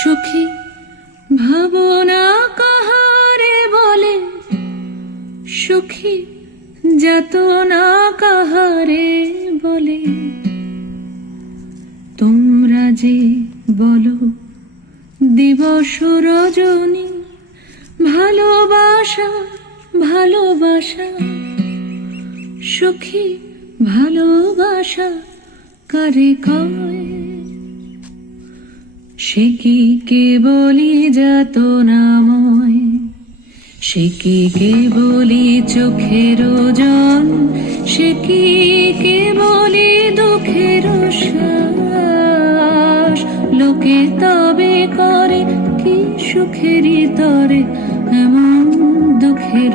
সুখী ভাবনা কাহারে বলে, সুখী যাতনা কাহারে বলে। তোমরা যে বলো দিবস রজনী, ভালোবাসা ভালোবাসা, সুখী ভালোবাসা কারে কয়? সে কি কেবলি যাতনাময়, সে কি কেবলি চোখের জল, সে কি কেবলি দুঃখের শ্বাস? লোকে তবে করে কি সুখেরই তরে এমন দুঃখের